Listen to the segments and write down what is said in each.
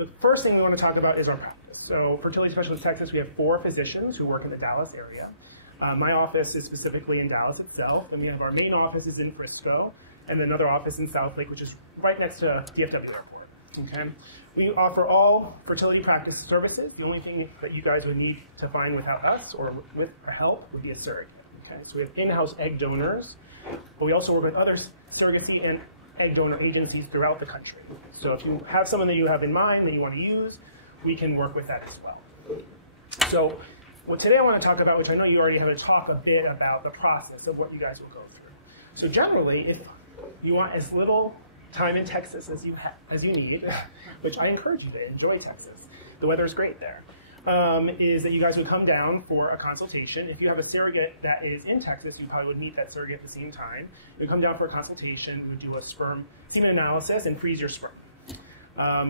the first thing we want to talk about is our practice. So Fertility Specialist Texas, we have 4 physicians who work in the Dallas area. My office is specifically in Dallas itself, and we have our main office is in Frisco, and another office in South Lake, which is right next to DFW Airport. Okay? We offer all fertility practice services. The only thing that you guys would need to find without us or with our help would be a surrogate. Okay? So we have in-house egg donors, but we also work with other surrogacy and egg donor agencies throughout the country. So if you have someone that you have in mind that you want to use, we can work with that as well. So today I want to talk about, which I know you already have to talk a bit about the process of what you guys will go through. So generally, if you want as little time in Texas as you need, which I encourage you to enjoy Texas. The weather is great there. Is that you guys would come down for a consultation. If you have a surrogate that is in Texas, you probably would meet that surrogate at the same time. You would come down for a consultation. We would do a semen analysis and freeze your sperm.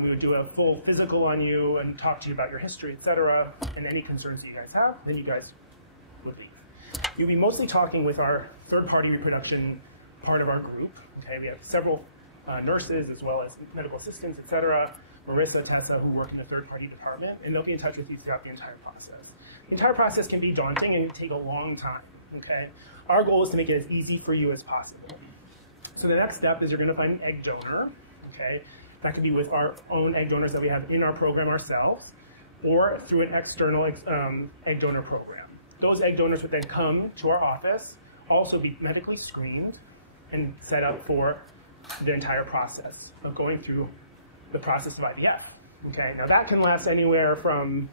We would do a full physical on you and talk to you about your history, etc., and any concerns that you guys have. Then you guys would leave. You'll be mostly talking with our third-party reproduction part of our group. Okay, we have several nurses as well as medical assistants, etc. Marissa, Tessa, who work in the third-party department, and they'll be in touch with you throughout the entire process. The entire process can be daunting and take a long time, okay? Our goal is to make it as easy for you as possible. So the next step is you're gonna find an egg donor, okay? That could be with our own egg donors that we have in our program ourselves, or through an external egg donor program. Those egg donors would then come to our office, also be medically screened, and set up for the entire process of going through the process of IVF. Okay, now that can last anywhere from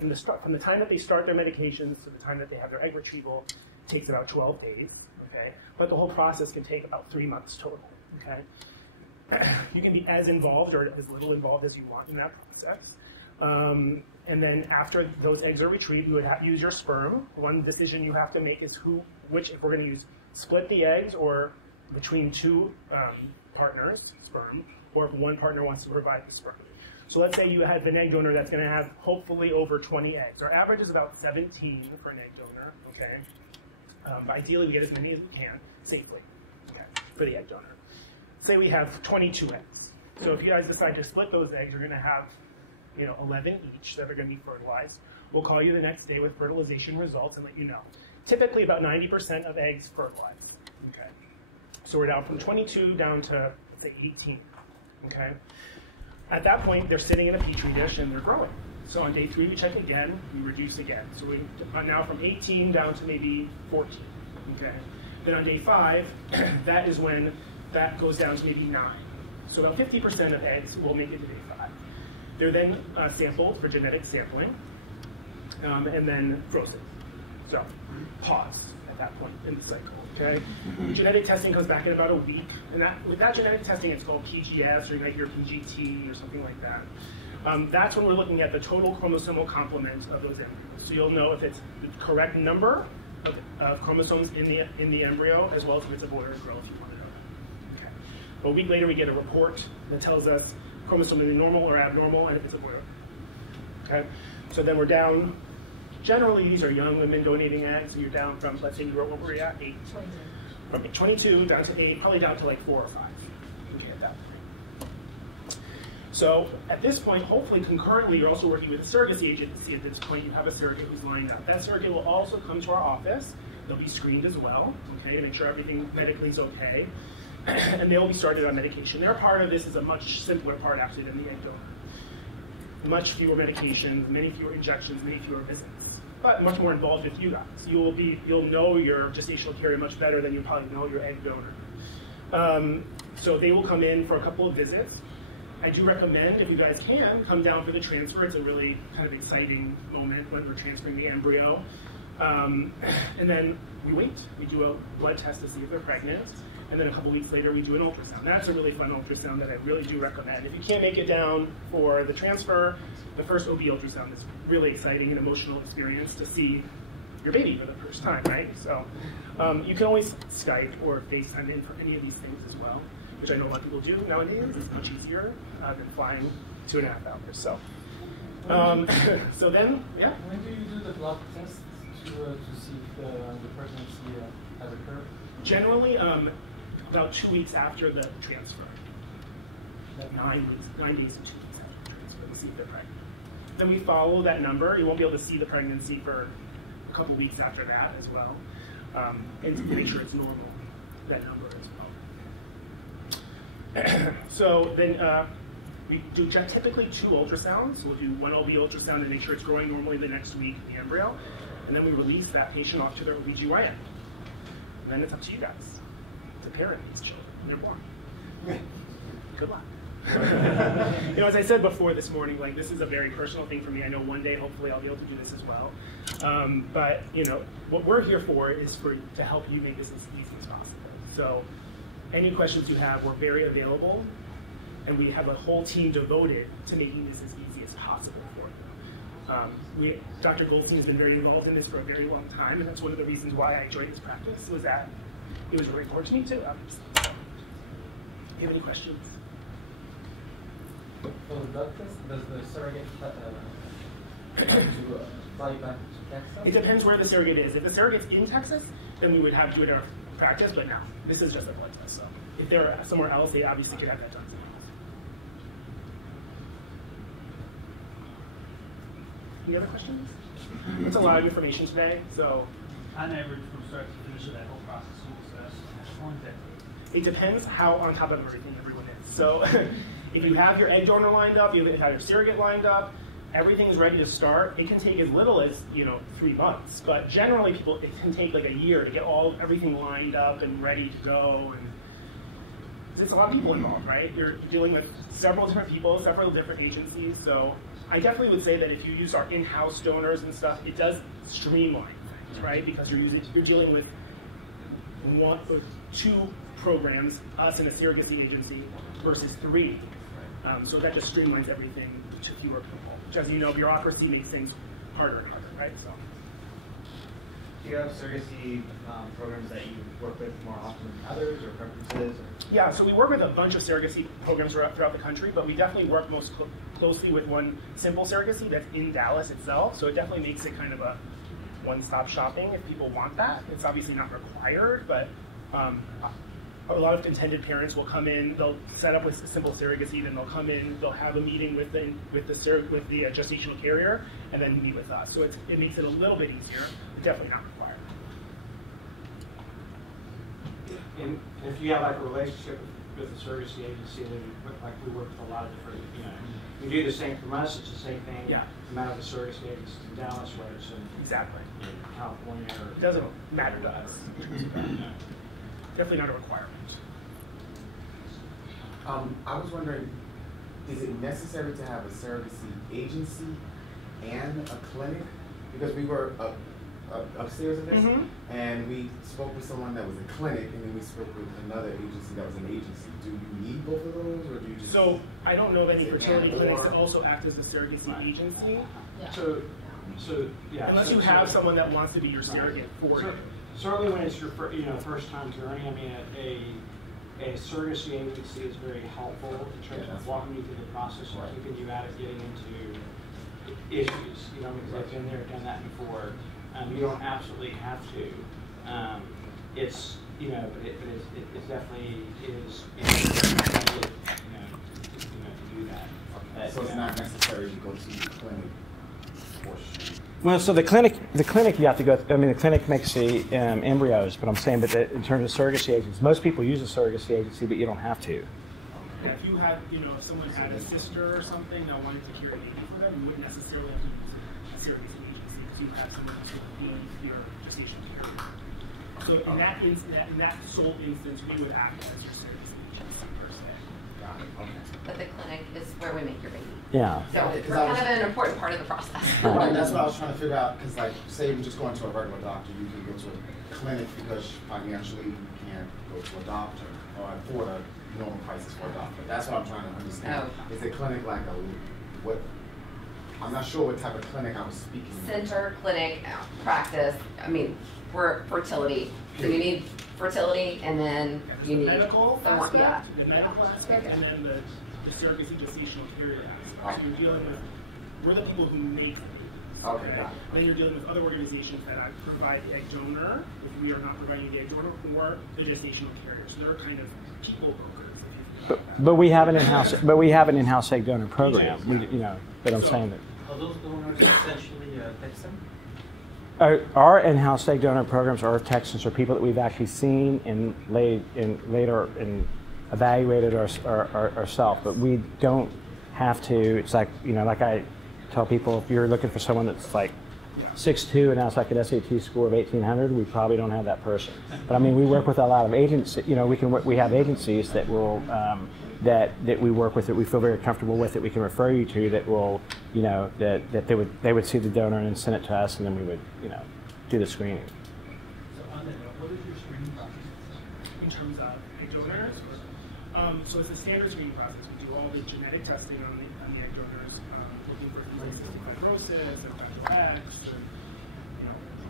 the time that they start their medications to the time that they have their egg retrieval. Takes about 12 days. Okay, but the whole process can take about 3 months total. Okay, you can be as involved or as little involved as you want in that process. And then after those eggs are retrieved, you would use your sperm. One decision you have to make is if we're going to split the eggs or between 2 partners, sperm, or if one partner wants to provide the sperm. So let's say you have an egg donor that's going to have hopefully over 20 eggs. Our average is about 17 for an egg donor, okay? But ideally we get as many as we can safely, okay, for the egg donor. Say we have 22 eggs. So if you guys decide to split those eggs, you're going to have 11 each that are going to be fertilized. We'll call you the next day with fertilization results and let you know. Typically about 90% of eggs fertilized, okay? So we're down from 22 down to, let's say, 18. Okay. At that point, they're sitting in a petri dish and they're growing. So on day 3, we check again, we reduce again. So we are now from 18 down to maybe 14. Okay. Then on day 5, that is when that goes down to maybe 9. So about 50% of eggs will make it to day 5. They're then sampled for genetic sampling, and then frozen. So pause at that point in the cycle. Okay. Genetic testing comes back in about a week, and with that genetic testing, it's called PGS, or you might hear PGT, or something like that. That's when we're looking at the total chromosomal complement of those embryos. So you'll know if it's the correct number of chromosomes in the embryo, as well as if it's a boy or a girl, if you want to know that. Okay. A week later, we get a report that tells us chromosome is normal or abnormal, and if it's a boy or a girl. Okay. So then we're down. Generally, these are young women donating eggs, and you're down from, let's say you wrote what were you at? 8. 22. From 22 down to 8, probably down to like 4 or 5. Okay, at that point. So at this point, hopefully concurrently, you're also working with a surrogacy agency. At this point, you have a surrogate who's lined up. That surrogate will also come to our office. They'll be screened as well, okay, to make sure everything medically is okay. And they'll be started on medication. Their part of this is a much simpler part, actually, than the egg donor. Much fewer medications, many fewer injections, many fewer visits, but much more involved with you guys. You'll know your gestational carrier much better than you probably know your egg donor. So they will come in for a couple of visits. I do recommend, if you guys can, come down for the transfer. It's a really kind of exciting moment when we're transferring the embryo. And then we wait. We do a blood test to see if they're pregnant. And then a couple weeks later, we do an ultrasound. That's a really fun ultrasound that I really do recommend. If you can't make it down for the transfer, the first OB ultrasound is really exciting and emotional experience to see your baby for the first time, right? So you can always Skype or FaceTime in for any of these things as well, which I know a lot of people do nowadays. It's much easier than flying 2.5 hours. So, so then, yeah. When do you do the blood test to see if the pregnancy has occurred? Generally, about 2 weeks after the transfer. 9 days and 2 weeks after the transfer. and see if they're pregnant. Then we follow that number. You won't be able to see the pregnancy for a couple weeks after that as well, and to make sure it's normal, that number as well. So then we do typically 2 ultrasounds. We'll do one OB ultrasound to make sure it's growing normally the next week, the embryo, and then we release that patient off to their OBGYN. And then it's up to you guys to parent these children when they're born. Good luck. You know, as I said before this morning, like, this is a very personal thing for me. I know one day, hopefully, I'll be able to do this as well. But you know, what we're here for is to help you make this as easy as possible. So, any questions you have, we're very available, and we have a whole team devoted to making this as easy as possible for you. Dr. Goldstein has been very involved in this for a very long time, and that's one of the reasons why I joined this practice. Was that it was really important to me too. Do you have any questions? For the blood test, does the surrogate fly back to Texas? It depends where the surrogate is. If the surrogate's in Texas, then we would have to do it in our practice, but no, this is just a blood test. So if they're somewhere else, they obviously could have that done somewhere else. Any other questions? It's a lot of information today, so. On average, from start to finish of that whole process you discussed, how long does that take? It depends how on top of everything everyone is. So if you have your egg donor lined up, you have your surrogate lined up, everything is ready to start, it can take as little as 3 months. But generally, it can take like a year to get everything lined up and ready to go. And it's a lot of people involved, right? You're dealing with several different people, several different agencies. So I definitely would say that if you use our in-house donors and stuff, it does streamline things, right? Because you're dealing with 1 or 2 programs, us and a surrogacy agency, versus 3. So that just streamlines everything to fewer people. Which, as you know, bureaucracy makes things harder and harder, right? So. Do you have surrogacy programs that you work with more often than others, or preferences? Or? Yeah, so we work with a bunch of surrogacy programs throughout the country, but we definitely work most closely with one simple surrogacy that's in Dallas itself. So it definitely makes it kind of a one-stop shopping if people want that. It's obviously not required, but a lot of intended parents will come in. They'll set up with a simple surrogacy, then they'll come in. They'll have a meeting with the gestational carrier, and then meet with us. So it makes it a little bit easier, but definitely not required. And if you have like a relationship with the surrogacy agency, then like we work with a lot of different, you do the same from us. It's the same thing. Yeah. No matter the surrogacy agency in Dallas, whether it's in Exactly. California or It doesn't matter to us. Definitely not a requirement. I was wondering, is it necessary to have a surrogacy agency and a clinic? Because we were upstairs of this, and we spoke with someone that was a clinic, and then we spoke with another agency that was an agency. Do you need both of those, or do you just? So I don't know of any fertility clinics that also act as a surrogacy agency. Yeah. so yeah. Unless you have someone that wants to be your surrogate for you. Certainly when it's your first time journey, I mean, a surrogacy agency is very helpful in terms of walking you through the process and keeping you out of getting into issues, because I've been there, done that before. You don't absolutely have to. It's, but it definitely is, to do that. So it's not necessary to go to the clinic portion. Well, so the clinic you have to go. I mean, the clinic makes the embryos, but I'm saying, but in terms of surrogacy agencies, most people use a surrogacy agency, but you don't have to. Yeah, if you had, if someone had a sister or something that wanted to carry a baby for them, you wouldn't necessarily have to use a surrogacy agency because you have someone who's going to be your gestation carrier. So in that sole instance, we would act as your surrogacy agency per se. Got it. Okay. But the clinic is where we make your baby. Yeah. So we're kind of an important part of the process. Right, that's what I was trying to figure out, because like, say you just go into a regular doctor, you can go to a clinic because financially you can't go to a doctor or afford a normal prices for a doctor. That's what I'm trying to understand. Oh. Is a clinic like I'm not sure what type of clinic I was speaking of. Center, clinic, practice. I mean, we're fertility. So you need fertility, and then you need medical someone. aspect, the medical aspect, and then the surrogacy gestational carrier aspect. So you're dealing with, we're the people who make these. Okay, got it. Then you're dealing with other organizations that provide the egg donor, if we are not providing the egg donor, or the gestational carrier. So they're kind of people brokers, if you But we have an in-house egg donor program. But I'm saying that. Are those donors essentially Texan? Our in-house egg donor programs are Texans, or people that we've actually seen and later evaluated ourselves. But we don't have to. It's like like I tell people, if you're looking for someone that's like 6'2" and has like an SAT score of 1800, we probably don't have that person. But I mean, we work with a lot of agencies. We have agencies that will that we work with, that we feel very comfortable with, that we can refer you to, that will that they would see the donor and then send it to us, and then we would do the screening. So on that note, what is your screening process In terms of egg donors, so it's a standard screening process. We do all the genetic testing on the egg donors, looking for things like cystic fibrosis or Fragile X, or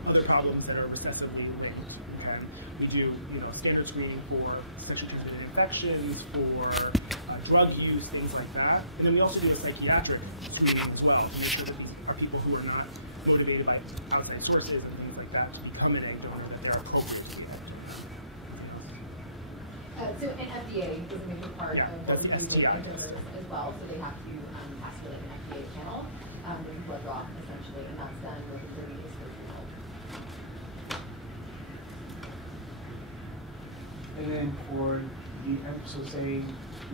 other problems that are recessively linked. And we do standard screening for sexually transmitted infections, for drug use, things like that. And then we also do a psychiatric screening as well to make sure that these are people who are not motivated by outside sources and things like that to become an egg donor, that they're appropriate to be an egg donor. So an FDA is a major part Yeah, of what we do that's with STI. egg donors as well. So they have to pass through an FDA panel, with a blood draw essentially, and that's done with a 30 days for result. And then for so say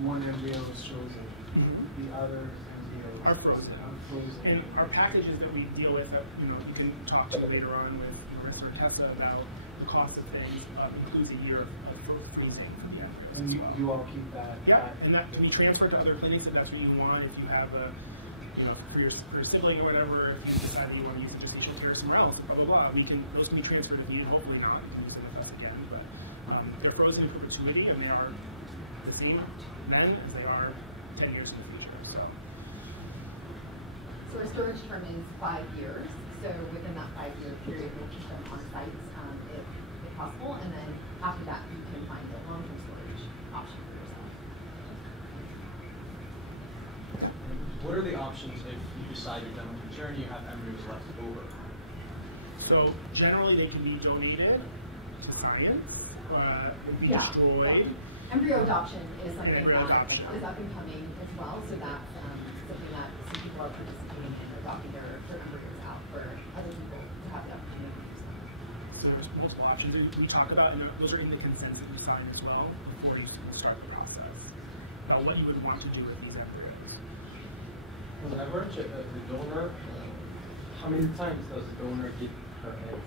one embryo is chosen, the other embryos Are frozen. And our packages that we deal with, that we can talk to later on with Chris or Tessa about the cost of things, includes a year of freezing. Yeah. And you all keep that. Yeah, and that can be transferred to other clinics if that's what you want. If you have for your sibling or whatever, if you decide that you want to use gestational care somewhere else, blah blah blah, those can be transferred if needed. Hopefully not, you can use them with us again. But they're frozen in perpetuity, and they are the same then as they are 10 years in the future. So our storage term is 5 years. So within that 5-year period, we'll keep them on site if possible, and then after that, you can find a long-term storage option for yourself. What are the options if you decide you're done with your journey, you have embryos left over? So generally, they can be donated to science, be destroyed. Embryo adoption is something Embryo that adoption. is up and coming as well. So that's something that some people are participating in, adopting their embryos out for other people to have the opportunity to use them. So there's multiple options we talk about, and those are in the consent that we sign as well before you start the process. What you would want to do with these embryos. Whenever the donor, how many times does the donor get her egg?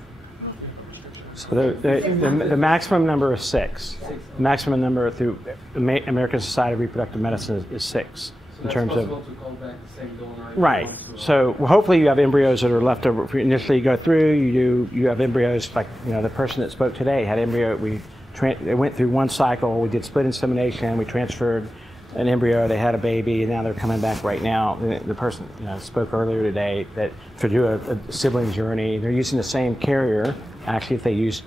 So the maximum number is 6. The maximum number through the American Society of Reproductive Medicine is 6. So in terms possible of to call back the same donor. right. So hopefully you have embryos that are left over. If you initially go through, you have embryos like the person that spoke today had embryo. They went through one cycle. We did split insemination. We transferred an embryo. They had a baby, and now they're coming back right now. The person spoke earlier today that to do a sibling journey, they're using the same carrier. Actually, if they used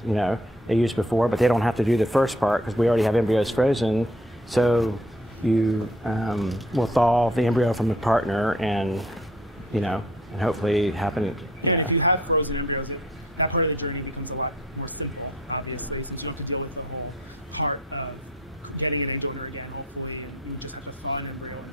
they used before, but they don't have to do the first part because we already have embryos frozen. So you will thaw the embryo from the partner, and and hopefully happen. Yeah, if you have frozen embryos, that part of the journey becomes a lot more simple, obviously, since you don't have to deal with the whole part of getting an egg donor again, hopefully, and you just have to thaw an embryo and